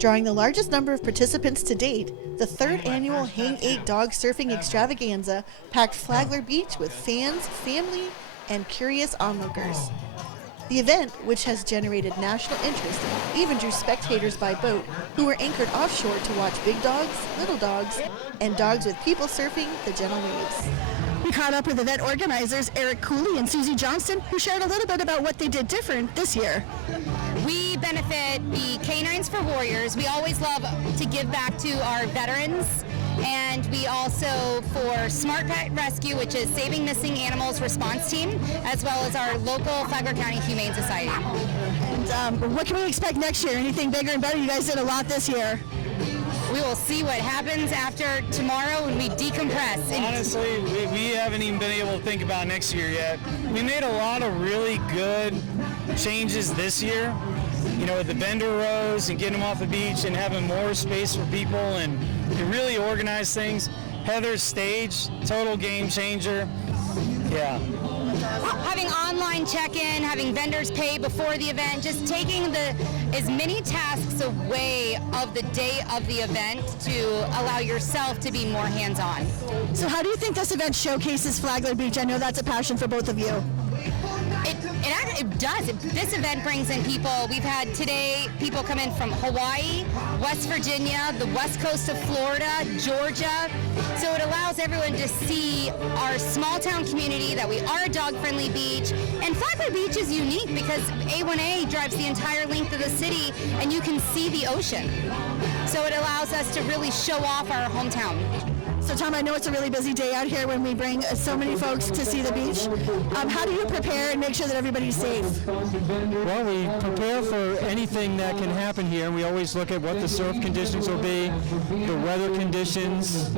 Drawing the largest number of participants to date, the third annual Hang 8 Dog Surfing Extravaganza packed Flagler Beach with fans, family, and curious onlookers. The event, which has generated national interest, even drew spectators by boat who were anchored offshore to watch big dogs, little dogs, and dogs with people surfing the gentle waves. We caught up with event organizers Eric Cooley and Susie Johnston, who shared a little bit about what they did different this year. We benefit the Canines for Warriors. We always love to give back to our veterans, and we also for Smart Pet Rescue, which is Saving Missing Animals Response Team, as well as our local Flagler County Humane Society. And what can we expect next year? Anything bigger and better? You guys did a lot this year. We will see what happens after tomorrow when we decompress. Honestly, we haven't even been able to think about next year yet. We made a lot of really good changes this year, you know, with the vendor rows and getting them off the beach and having more space for people and really organize things. Heather's stage, total game changer. Yeah. Having online check-in, having vendors pay before the event, just taking as many tasks away of the day of the event to allow yourself to be more hands-on. So how do you think this event showcases Flagler Beach? I know that's a passion for both of you. It does. This event brings in people. We've had today people come in from Hawaii, West Virginia, the west coast of Florida, Georgia. So it allows everyone to see our small town community, that we are a dog-friendly beach. And Flagler Beach is unique because A1A drives the entire length of the city and you can see the ocean. So it allows us to really show off our hometown. So Tom, I know it's a really busy day out here when we bring so many folks to see the beach. How do you prepare and make sure that everybody's safe? Well, we prepare for anything that can happen here. We always look at what the surf conditions will be, the weather conditions.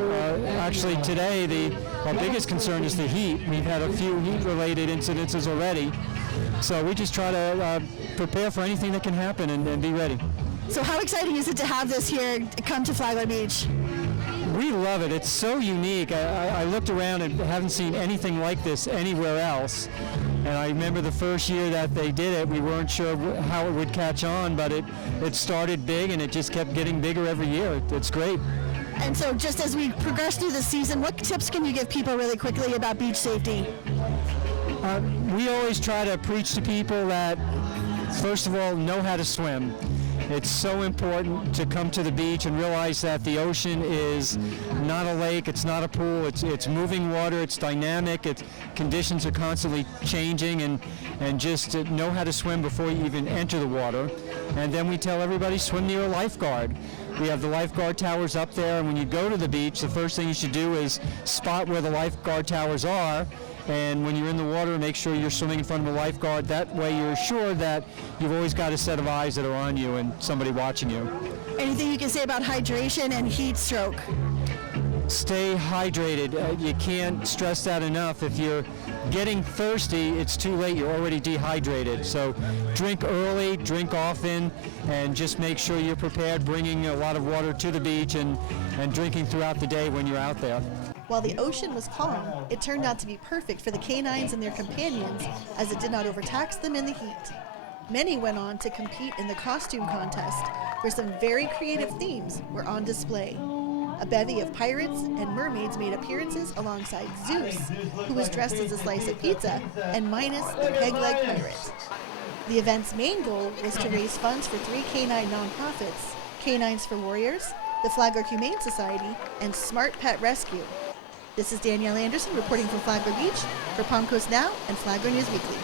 Actually today, our biggest concern is the heat. We've had a few heat-related incidences already. So we just try to prepare for anything that can happen and be ready. So how exciting is it to have this here come to Flagler Beach? We love it. It's so unique. I looked around and haven't seen anything like this anywhere else. And I remember the first year that they did it, we weren't sure how it would catch on, but it started big and it just kept getting bigger every year. It's great. And so just as we progress through the season, what tips can you give people really quickly about beach safety? We always try to preach to people that, first of all, know how to swim. It's so important to come to the beach and realize that the ocean is not a lake, it's not a pool, it's moving water, it's dynamic, conditions are constantly changing, and just to know how to swim before you even enter the water. And then we tell everybody, swim near a lifeguard. We have the lifeguard towers up there, and when you go to the beach, the first thing you should do is spot where the lifeguard towers are. And when you're in the water, make sure you're swimming in front of a lifeguard. That way you're sure that you've always got a set of eyes that are on you and somebody watching you. Anything you can say about hydration and heat stroke? Stay hydrated. You can't stress that enough. If you're getting thirsty, it's too late. You're already dehydrated. So drink early, drink often, and just make sure you're prepared, bringing a lot of water to the beach and drinking throughout the day when you're out there. While the ocean was calm, it turned out to be perfect for the canines and their companions, as it did not overtax them in the heat. Many went on to compete in the costume contest, where some very creative themes were on display. A bevy of pirates and mermaids made appearances alongside Zeus, who was dressed as a slice of pizza, and Minos, the peg leg pirate. The event's main goal was to raise funds for 3 canine nonprofits: Canines for Warriors, the Flagler Humane Society, and Smart Pet Rescue. This is Danielle Anderson reporting from Flagler Beach for Palm Coast Now and Flagler News Weekly.